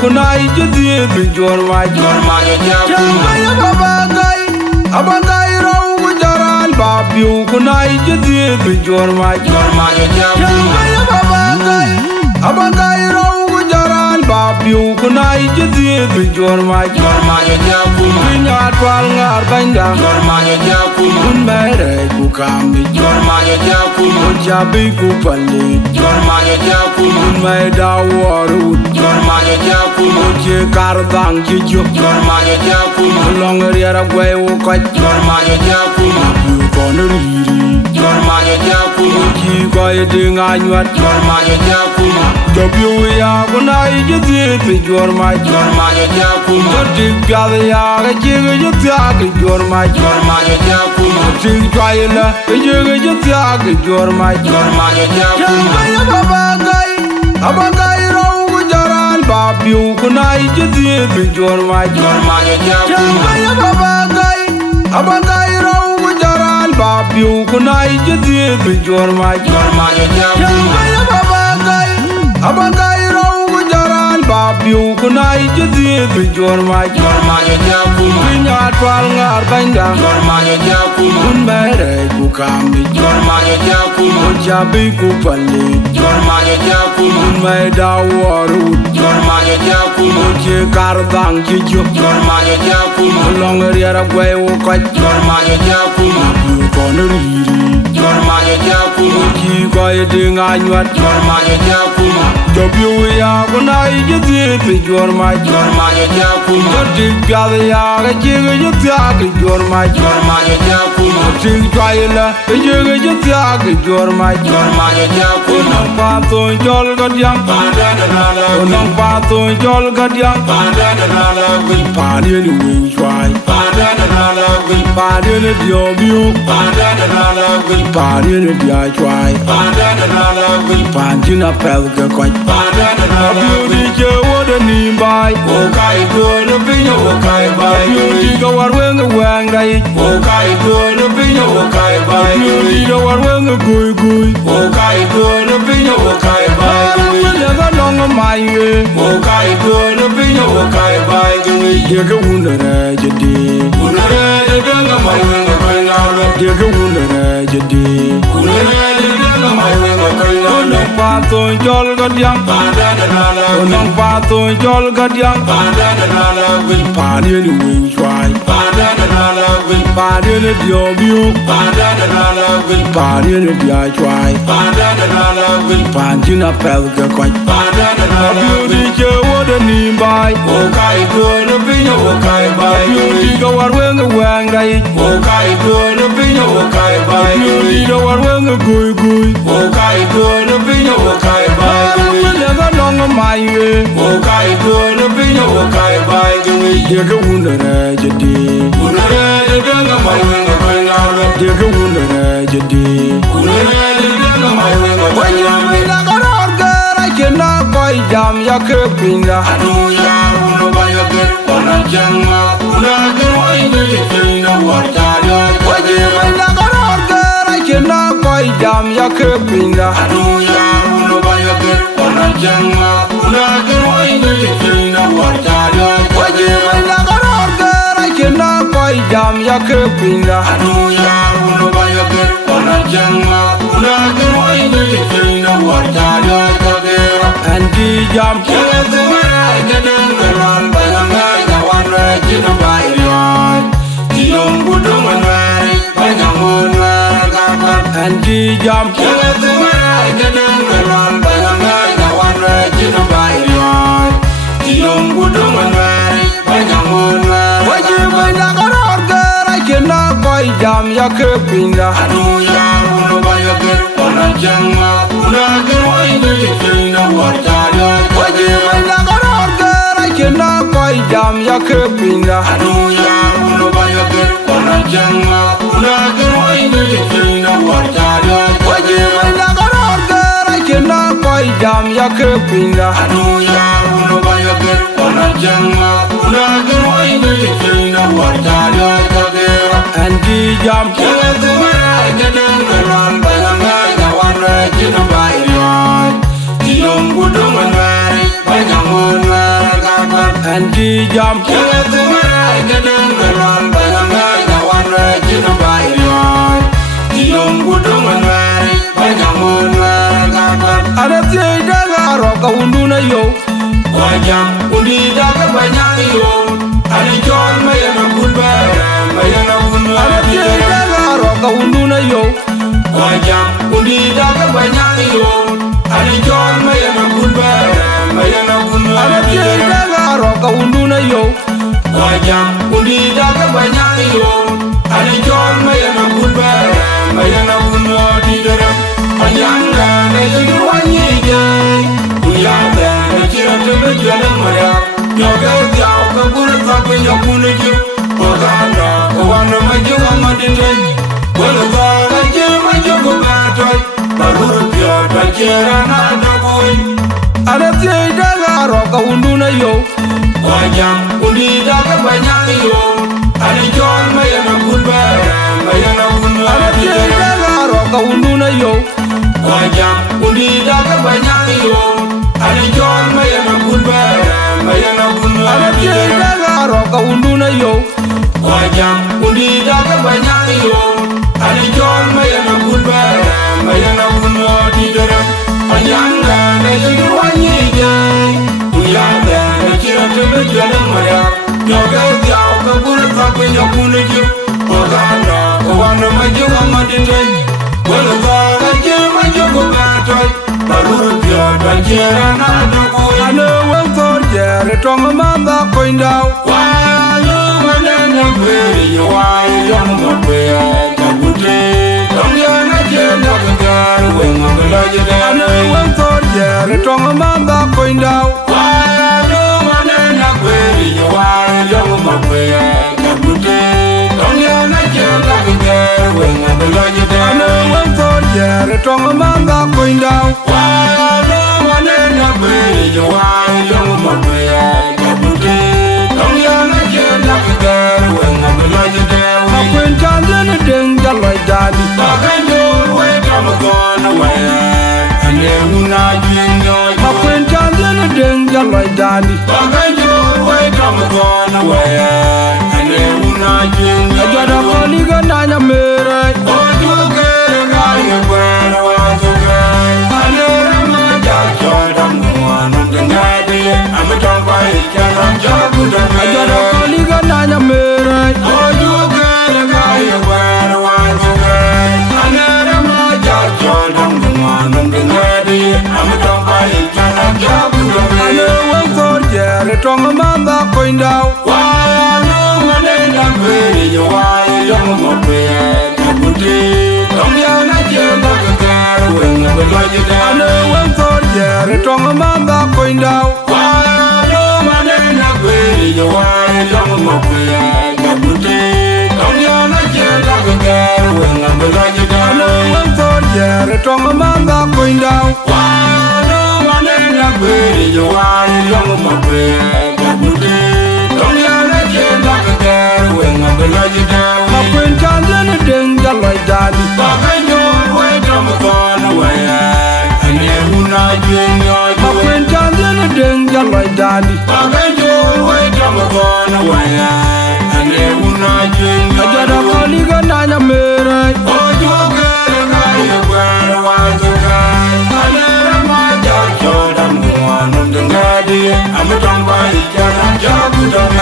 kunai jadi bijor ma jambaya abagai rau gujaran babiu kunai jadi bijor ma jambaya abagai rau gujaran babiu kunai jadi bijor ma punya twal ngar banda kun mere ku kami kun jabi ku pali kun mai dawaru kun je kardang jijo kun long riara gwe wo ka kun konri kun ji ko dinga nyat Jobiu ya kunai jadi bijor ma kun jadi ya jiga jati bijor ma kun jadi twaila jiga jati bijor ma jambaya abagai rau gujaran babiu kunai jadi bijor ma jambaya abagai rau gujaran babiu kunai jadi bijor ma jambaya abagai rau gujaran babiu kunai jadi bijor ma kun pinya twal ngar banda kun mere ku kami kun jabi ku pali kun mai dawaru kun je kardang jijo kun long riara gwe wo ka kun konri kun ji ko dinga nyat Jobiu ya kunai jadi bijor ma kun jadi ya jiga jati bijor ma kun jadi twaila jiga jati bijor ma kun pato jol gadiang kun pato jol gadiang pani ni wing chwai pani ni diobiu pani ni dia chwai pani na pel ga kwai Beauty je woda ni bai o kai go no pinya o kai bai Beauty go war wen wang dai o kai go no pinya o kai bai Beauty go war wen gui gui o kai go no pinya o kai bai Ya ga nong mai ye o kai go no pinya o kai bai Ye ga wunda re jadi ga mai wen kai na ye ga wunda re jadi ga mai wen kai na pato jol gadiang Onong pato jol gadiang pani ni wing chwai pani ni diobiu pani ni dia chwai pani na pel ga kwai Beauty je woda ni bai o kai go no pinya o kai bai Beauty go war wen wang dai o kai go no pinya o kai bai Beauty go war wen gui gui o kai go no pinya o kai bai Ya ga nong mai ye o kai go no pinya o kai bai Ye ga wunda re jadi ga mai wen kai na ye ga wunda re jadi ga mai wen kai na la ga orga ra kena koi jam ya ke pinda anu ya uno ba ya ke ona janga una ke oi ne tina warta ya Waji la ga orga ra kena koi jam ya ke pinda anu ya uno ba ya ke ona janga una ke oi ne tina warta ya Waji la ga orga ra kena koi jam ya ke pinda anu ya uno ba ya ke ona janga una ke oi ne tina warta ya Anti jam ya tu mara ke dan ran ba ya na wan ra jina ba ya Jilong budong manwari banyak munwar kapan Anti jam ya tu mara ke dan ran ba ya na wan ra jina ba ya Jilong budong manwari banyak munwar Waji la ga orga ra kena koi jam ya ke pinda anu ya uno ba ya ke ona janga una ke oi ne tina warta ya Waji la ga orga ra kena koi jam ya ke pinda anu ya uno ba ya ke ona janga una ke oi ne tina warta ya Waji la ga orga ra kena koi jam ya ke pinda anu ya uno ba ya ke ona janga una ke oi ne tina warta ya Anti jam ya tu mara ke dan ran ba ya na wan ra jina ba ya Jilong budong manwari banyak munwar and jam. Roka unduna yo Wajam undi daga banyak yo Ani John mayana kunba mayana kunwa roka unduna yo Wajam undi daga banyak yo Ani John mayana kunba mayana kunwa roka unduna yo Wajam undi daga banyak yo Ani John mayana kunba mayana kunwa Didaram Anyanga na yuwanyi jai Uyada na kirata bejala mara Yoga yao kabura kakwe nyakuna ju Oganda kawana majuwa madindai Wala zaga jema jogo batai Baruru pia takira na dagoy Anatie daga roka unduna yo Wajam undi daga banyak yo Ani John mayana kunba mayana kunwa Anatie daga roka unduna yo Wajam undi daga banyak yo Ani John mayana kunba mayana kunwa Anatie daga roka unduna yo Wajam undi daga banyak yo Ani John mayana kunba mayana kunwa Didaram Anyanga na yuwanyi jai Uyada na kirata bejala mara Yoga yao kabura kakwe nyakuna ju Oganda kawana majuwa madindai Wala zaga jema jogo batai Baruru pia takira na dagoy Ane wengtor jere tonga manda koindao Walu manena kweri yo wayu yomu makwea Kabute Tongyana jenda kagaru wenga belajide Ane wengtor jere tonga manda koindao Walu manena kweri yo wayu yomu makwea Kabute Tongyana jenda kagaru wenga belajide Ane wengtor jere tonga manda koindao Walu manena kweri yo wayu yomu makwea Kabute Tongyana jenda kagaru wenga belajide Makwen chandene deng jalai dali Makwen chandene deng jalai dali Ajada koliga nanya mere Ajada koliga nanya mere Ane wengtor jere tonga manda koindao Walu manena kweri yo wayu yomu makwea Kabute Tongyana jenda kagaru wenga belajide Ane wengtor jere tonga manda koindao Walu manena kweri yo wayu yomu makwea Kabute Tongyana jenda kagaru wenga belajide Ane wengtor jere tonga manda koindao Walu manena kweri yo wayu yomu makwea Kabute Tongyana jenda kagaru wenga belajide Makwen chandene deng jalai dali Makwen chandene deng jalai dali Ajada koliga nanya mere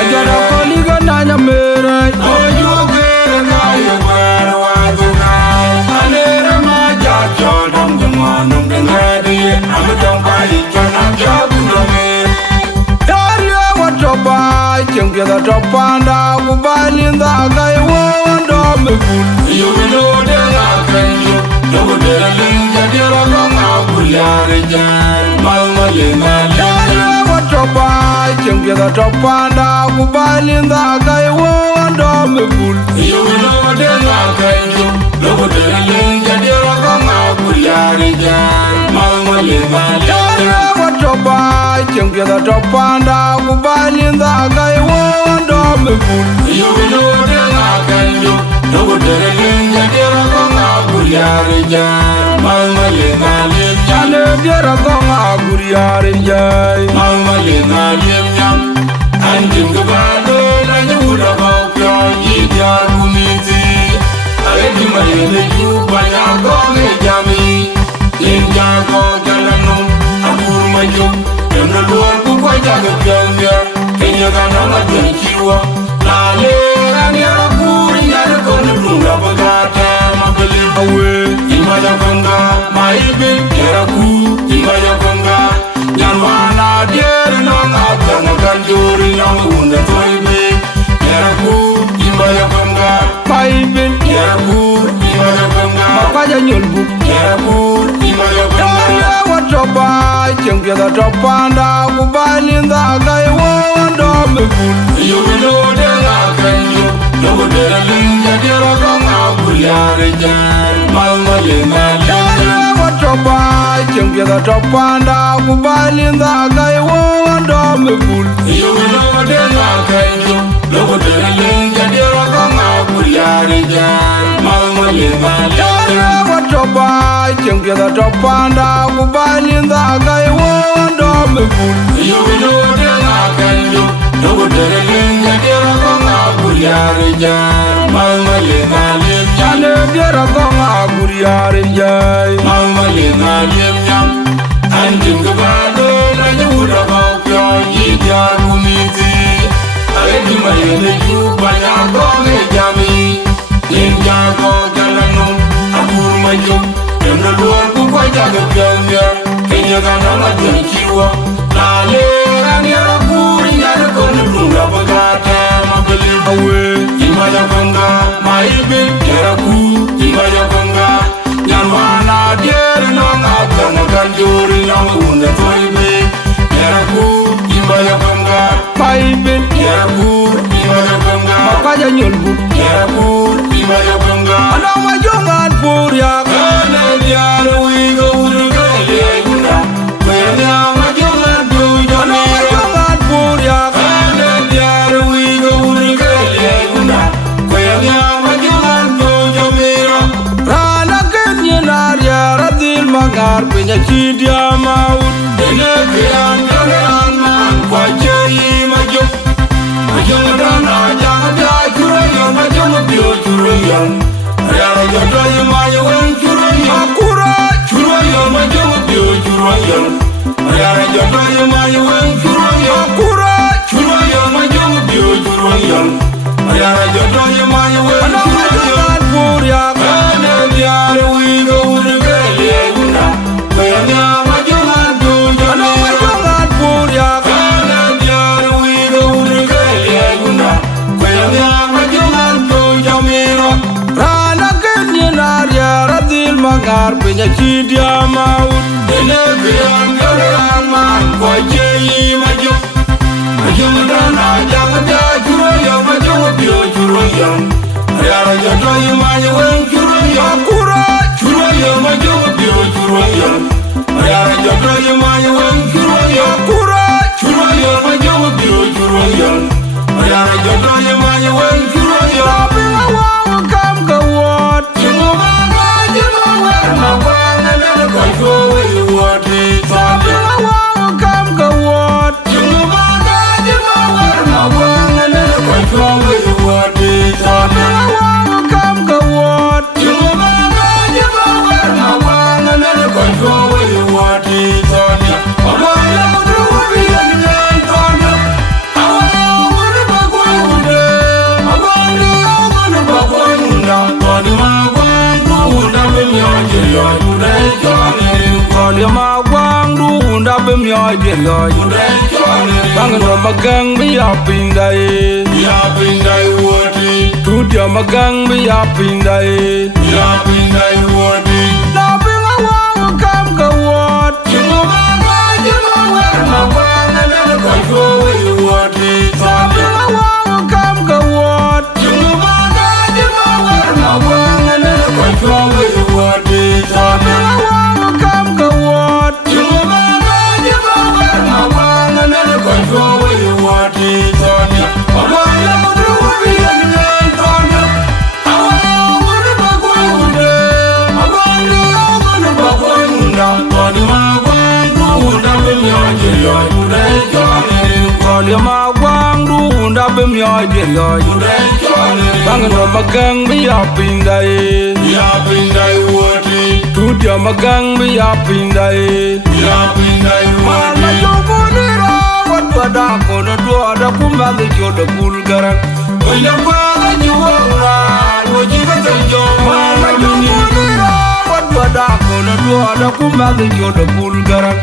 Ajada koliga nanya mere Yariya watoba Chengiza topanda Kubalinda gaiwa wando mekul Yariya watoba Chengiza topanda Kubalinda gaiwa wando mekul Yariya watoba Chengiza topanda Kubalinda gaiwa wando mekul Ane diera gonga guriare jai Anjing kebalo la nyuda bopyo Yidyar kumiti Aredi mayele juba Nyago ngejami Linjago jalanum Abur majum Yamna luar kukwa jaga pyangya Kenya gana ngatun chiwa Lale anyara kuri Nyara kono dunga bagata Mabele awe Imaya konga Maibin Yaraku Imaya konga Nyanwana Dere nong Abdanga kanjuri Nong unda toibe Yaraku Imaya konga Maibin Yaraku Imaya konga Makaja nyolbu Yaraku Imaya konga Watopa Chengiada topanda Kubalinda Gaiwa Wando mekul Yubino Dela kanjo Logo dela linja Dera konga Kuliare jan Malma linga linja Watopa Chengiada topanda Kubalinda Gaiwa Wando mekul Yubino Dela kanjo Logo dela linja Dera konga Kuliare jan Malma linga linja Watopa Chengiada topanda Kubalinda Gaiwa Wando mekul Yubino Dela kanjo Logo dela linja Dera konga Kuliare jan Malma linga linja Dera konga Kuliare jan Malma linga linja Anjing kebalo la nyuda bopyo Yidyar kumiti Aredi mayele juba Nyago ngejami Linjago jalanum Abur majum Yamna luar kukwa jaga pyangya Kenya gana ngatun chiwa Lale anyara kuri Nyara kono dunga bagata Mabele awe Imaya konga Maibin Yaraku Imaya konga Nyanwana Dere nong Abdanga kanjuri Nong unda toibe Yaraku Imaya konga Maibin Yaraku Imaya konga Makaja nyolbu Yaraku Imaya konga Anong majongan purya Kane diara wiga uruga Lieguna Kwenya majongan puja Anong majongan purya Kane diara wiga uruga Lieguna Kwenya majongan puja mira Rana kenye narya Radil magar Penya chidia maut Dene kian jalan man Kwa chayi majok Majong dana jangan da Curayan majong bio curayan Ayara jodo yemaya wen curayan Akura curayan majong bio curayan Ayara jodo yemaya wen curayan Akura curayan majong bio curayan Ayara jodo yemaya wen curayan Purya kane diara wiga uruga Lieguna Kwenya majongan puja Anong majongan purya Kane diara wiga uruga Lieguna Kwenya majongan puja mira Rana kenye narya Radil magar Penya chidia maut Dene kian jalan man Kwa chayi majok Majong dana jangan da Curayan majong bio curayan Ayara jodo yemaya wen curayan Akura curayan majong bio curayan Ayara jodo yemaya wen curayan Akura curayan majong bio curayan Ayara jodo yemaya wen curayan Tapi ngawang kam kawat Jengu maga jengu werna Wanga nana koi kowe yuwati Tapi ngawang kam kawat Jengu maga jengu werna Wanga nana koi kowe yuwati Tapi ngawang kam kawat Jengu maga jengu werna Wanga nana koi kowe yuwati Awala udruwa biyan nyan tonya Awala umuru bakwa ude Awala umuru bakwa unda Tony magwang duunda bimyoje loy Ude chone Tony magwang duunda bimyoje loy Ude chone Bangan wa magang biyapindae Biyapindae wadi Tudya magang biyapindae Biyapindae wadi Nabi ngawang kam kawat Jengu maga jengu werna Wanga nana koi kowe yuwati Nabi ngawang kam kawat Jengu maga jengu werna Wanga nana koi kowe yuwati Nabi ngawang kam kawat Jengu maga jengu werna Wanga nana koi kowe yuwati Awala udruwa biyan nyan tonya Awala umuru bakwa ude Awala umuru bakwa unda Tony magwang duunda bimyoje loy Ude chone Tony magwang duunda jerio bang no magang bi apindai woti tudia magang bi apindai mal ma jobunira wadwada kono dwada kumbangi jodo bulgaran oya kwa nyuora woji gatanjo mal ma jobunira wadwada kono dwada kumbangi jodo bulgaran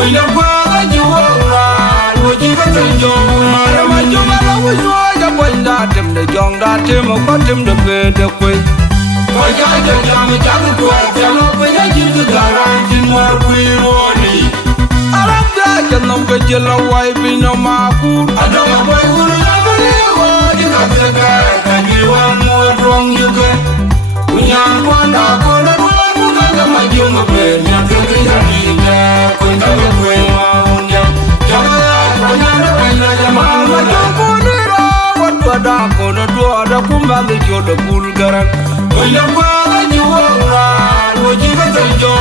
oya kwa nyuora woji gatanjo mara ma jobala wuya boinda tem de jonga tem ko tem de pede koi oya jam jagu kwa jalo penya jingu garanti mar kuironi arabda janam ke jela wai bino makur adama boy uru abali woji gataka kajiwan mo rong yuke unyan kwanda kono duan mugaga majunga pe nyakenge jadida kwenda kwe maunja jaga kwanyana kwenda jamal majobunira wadwada kono dwada kumbangi jodo bulgaran oya kwa nyuora woji gatanjo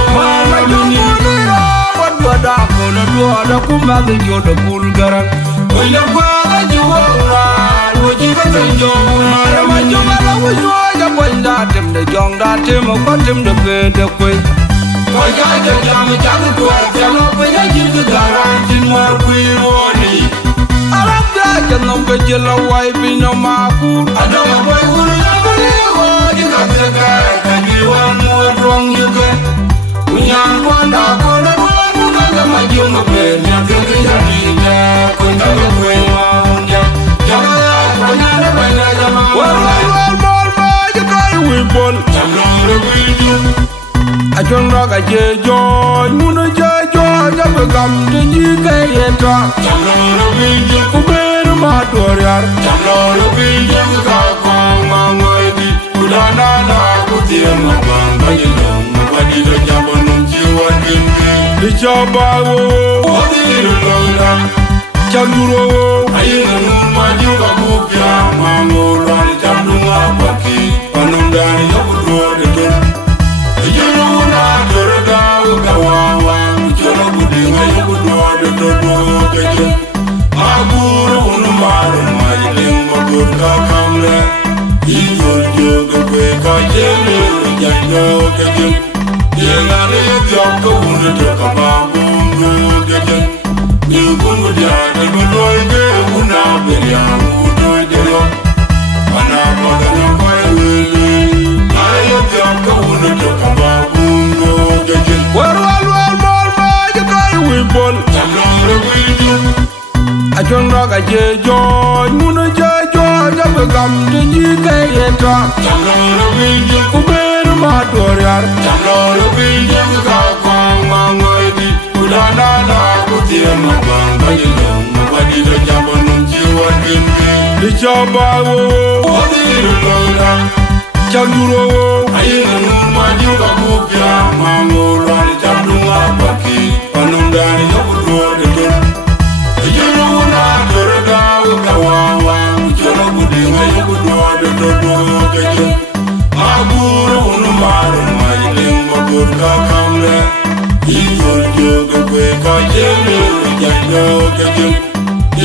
majobunira wadwada kono dwada kumbangi jodo bulgaran oya kwa nyuora woji gatanjo mara ma jobala wuya boinda tem de jonga tem ko tem de pede koi oya jam jagu kwa jalo penya jingu garanti mar kuironi arabda janam ke jela wai bino makur adama boy uru abali woji gataka kajiwan mo rong yuke unyan kwanda kono duan mugaga majunga pe nyakenge jadida kwenda kwe maunja jaga kwanyana kwenda jamal well ma you kai we bol jamlore wiju ajon roga jejo muno jejo jabgam de jike yeta jamlore wiju kuber ma doriar jamlore wiju ka kwang mangoidi udana na kutiema bangajilo mabadido jabonum jiwan gimgi dichabawo odiru londa chaguro ayina numajuga kupya mangoran jamdunga baki panundani yokudwode ton ijuruna dorada ukawawa uchono budinga yokudwode todokeje maguru unumaru majiling magur kakamle izur joga kwe kajele jajdo keje yengane yodyaka unetoka magungu keje Nyukungu jade mdoige unaberia udoidelo Anapagana kwa wili Ayo tiaka unatoka magungo jeje well ma you kai we bol Jamlore wiju ajon roga jejo muno jejo jabgam de jike yeta Jamlore wiju kuber ma doriar Jamlore wiju kakwang mangoidi Udana na kutiema bangajilo Mabadido jabonum jiwan gimgi dichabawo Odiru londa chaguro ayina numajuga kupya mangoran jamdunga baki panundani yokudwode ton ijuruna dorada ukawawa uchono budinga yokudwode todokeje maguru unumaru majiling magur kakamle izur joga kwe kajele jajdo keje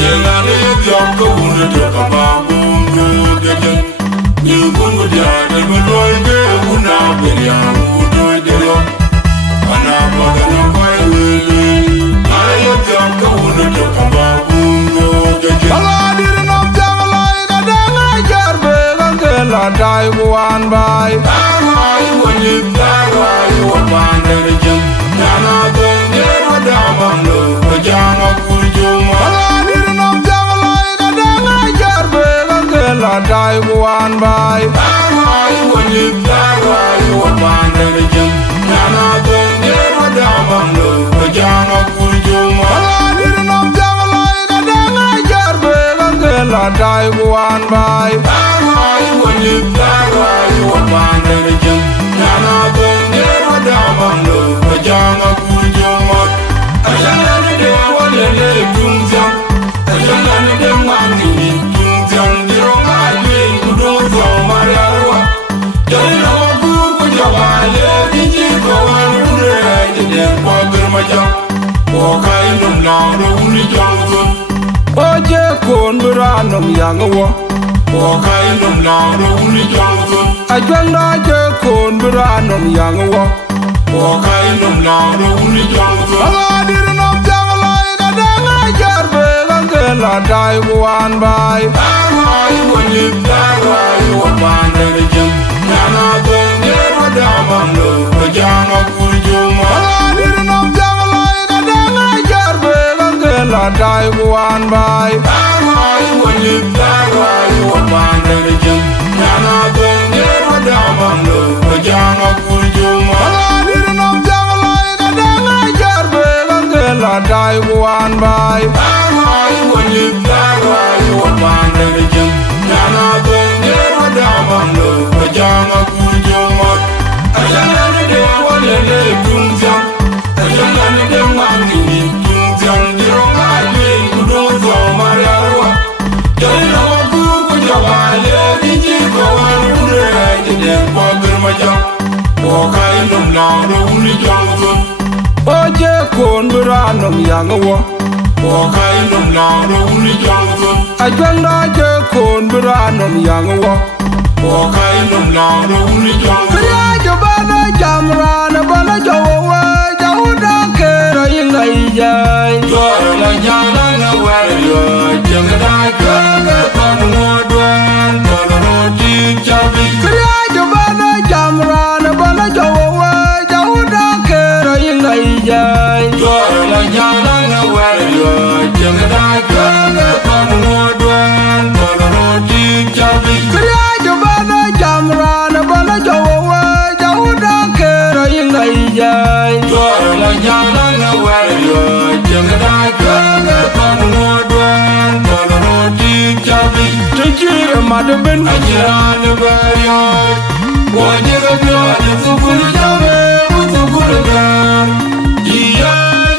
yengane yodyaka unetoka magungu keje Nyukungu jade mdoige unaberia udoidelo Anapagana kwa wili Ayo tiaka unatoka magungo jeje aladir nam jangalai ga danga jarbe gangela dai buan bai Tarwai wanyik tarwai wapandere jem Jana benge wadamano Wajana kurjuma aladir nam jangalai ga danga jarbe gangela dai buan bai Tarwai wanyik tarwai wapandere jem Jana benge wadamano Wajana kurjuma aladir nam jangalai ga danga jarbe gangela dai buan bai Tarwai wanyik tarwai wapandere jem Jana benge wadamano Wajana kurjuma Ajana nide walele tungzang Ajana nide mangini tungzang Dironga alwin kudozo mariarwa Jarina wakur kujabale Dijiko wanure Jide kwa birmajang Wokai num lauro uni jangzun oje ko kon beranum yang wo wo kai num lao do uni jong tun a jwanda je kon beranum yang wo wo kai num lao do uni jong tun ama dir nom jang lai ga danga jar be ga la dai wan bai ai wo ni ai wo ban de jam na na be ne ro da man lo ba jang ku juma ama dir nom jang lai ga danga jar be ga la dai wan bai ai wo ni ai wo ban de jam na na be ne ro da man lo ba jang ku juma ama dir nom jang lai ga danga jar be ga la dai wan bai ai wo ni ai wo ban de jam na na be ne ro da man lo ba jang ku juma ajana de wo le le tung jam ajana de man ni tung jam ni ro ma ni ku do so ma ya ro jai no ku jama le ni ji ko wa ru re ji de ko bir ma jam wo kai num na ro uni jam tun o je kon beranum yang wo wo kai num na ro uni jam tun a jwanda je kon beranum yang wo wo kai num na ro uni jam tun kriya jo bana jamrana bana jo wa jauda ke ra ingai jai yo la jana na wa yo jam da ka ka pa no dwan ko ro ti chabi kriya jo bana jamrana bana jo wa jauda ke ra ingai jai yo la jana na wa yo jam da ka ka pa no dwan ko ro ti chabi kriya jo bana jamrana bana jo wa jauda ke ra ingai jai yo la jana na wa yo jam da ka ka pa no dwan ko ro ti chabi tijir madabin ajiran ba yo wo je ga yo de su ku jabe ku su ku ga iya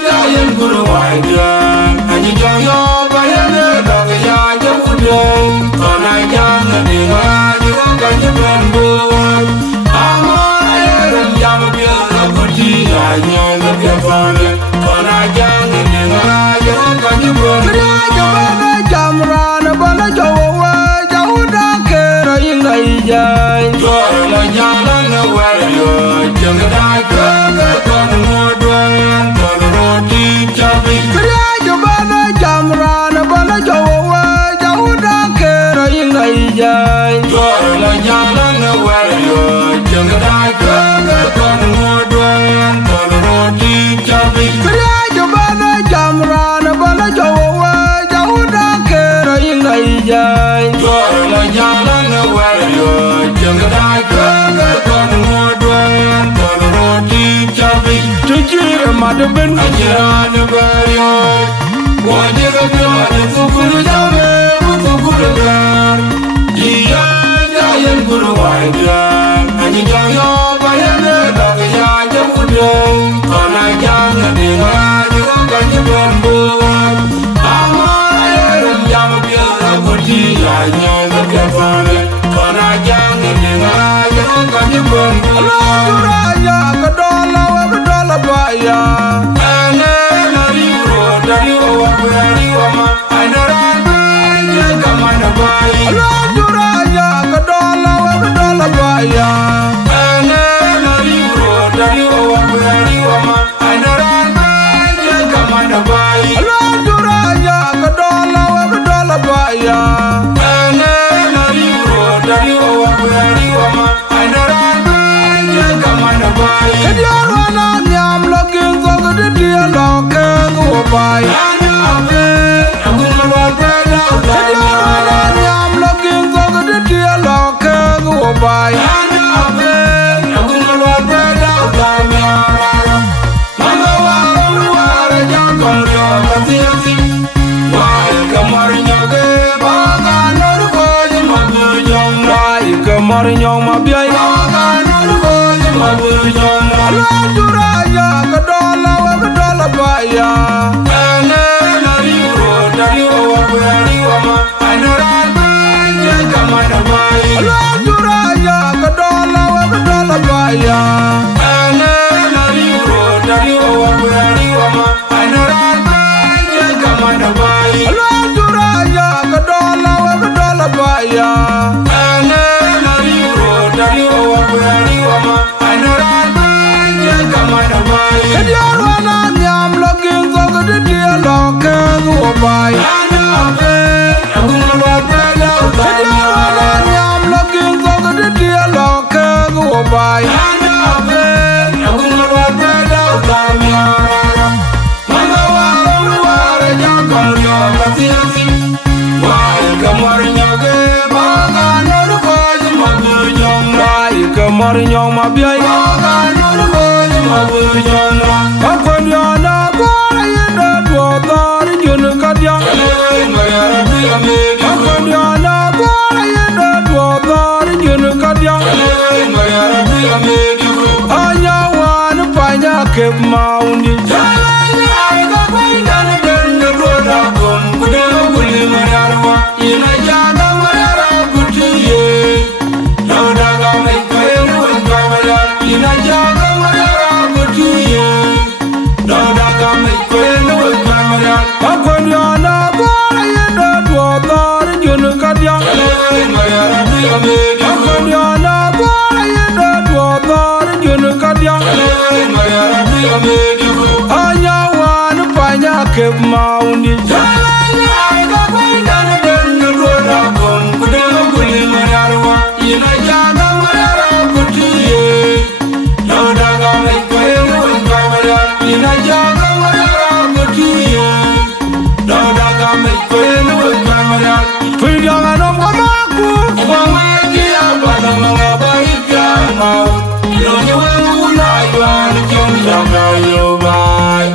ya yen ku ro wa ja ani jo yo ba ya ne da ga ya ja ku de ko na ja na de ma ji ga ji ben bu ama ya ran ja ma bi la ku ti ya nya ga bi fa ne ko na ja na de ma ji ga ji ben kriya jo bana jamrana bana jo wa jauda ke ra ingai jai yo la jana na wa yo jam da ka ka ka no dwan ko ro ti chabi kriya jo bana jamrana bana jo wa jauda ke ra ingai jai yo la jana na wa yo jam da ka ka ka no dwan ko ro ti chabi kriya jo bana jamrana bana jo wa jauda ke ra ingai jai yo la jana na wa yo jam da ka ka ka no dwan ko ro ti chabi tijir madabin ajiran ba yo wo je ga yo de su ku jabe ku su ku ga iya ya yen ku ro wa ja ani jo yo ba ya ne da ga ya ja ku de ko na ja na de ma ji ga ji ben bu ama ya ran ja ma bi la ku ti ya nya ga bi fa ne ko na ja na de ma ji ga ji ben bu Raya kadola wa kadola baya ane na ro da ro wa ku ro ma ana ran ba ya ga ma na ba Raya kadola wa kadola baya ane na ro da ro wa ku ro ma ana ran ba ya ga ma na ba Raya kadola wa kadola baya ane na ro da ro wa ku ro ma ana ran ba ya ga ma na ba Kadiar wana nyam login zogo di dia loke go baya ana be aku na ba da Kadiar wana nyam login zogo di dia loke go baya ana be aku na ba da ma ra mama wa ra ja ko ro ba ti ti wa ka mar nya ge ba ga no ko ji ma bu jong Wai ke mor nyong ma biai ba ga no ko ji ma bu jong Raya kadola wa kadola baya ane na ro da ro wa ku ro ma ana ran ba ya ga ma na ba Raya kadola wa kadola baya ane na ro da ro wa ku ro ma ana ran ba ya ga ma na ba Raya kadola mori nyong ma biai Oga nuru boy ma bur jonga Akon yana gora yenda duotar jun kadya Mayara bila megi Akon yana gora yenda duotar jun kadya Mayara bila megi Anya wan panya kep maundi Jalanya aiga paindana dende roda kon Kudema kuli mayarwa Ina jaga mayara kutiye Naudaga maikayenu wikamayar Ina jaga mayara kutiye Naudaga maikayenu wikamayar Akon yana gora yenda duotar jun kadya Mayara bila megi Akon yana gora yenda duotar jun kadya Mayara bila megi Anya wan panya kep maundi Jalanya aiga paindana dende roda kon Kudema kuli mayarwa Ina jaga mayara kutiye Naudaga maikayenu wikamayar Ina jaga mayara kutiye Naudaga maikayenu wikamayar Pidanga nom kamaku Wamaji abana mga baikya mau Nonye wangu na yuan jen jaga yubay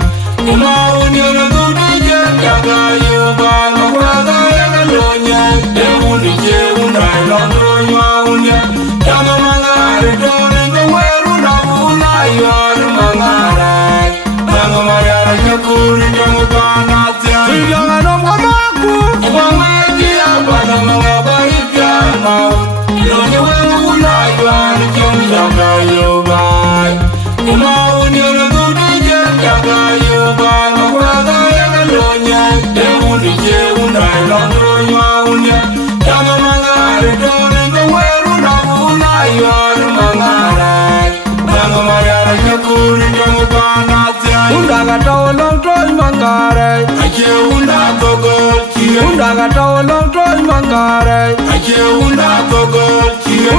Umau nyono dudi jen jaga yubay Makwaga yaga lonya Ewundi je unay londo yuaunya Tama mga aridoni Ngeweru na una yuan mga aray Tama mayara nyakuri Jamu panatya Pidanga nom kamaku Wamaji abana mga baikya mau Nonye wangu na yuan jen jaga yubay Umau nyono dudi jen jaga yubay Makwaga yaga lonya Ewundi je unay londo yuaunya Tama mga aridoni Ngeweru na una yuan mga aray Tama mayara nyakuri Jamu panatya Undaga tawalong toy mangare Ache unda togol chie Undaga tawalong toy mangare Ache unda togol chie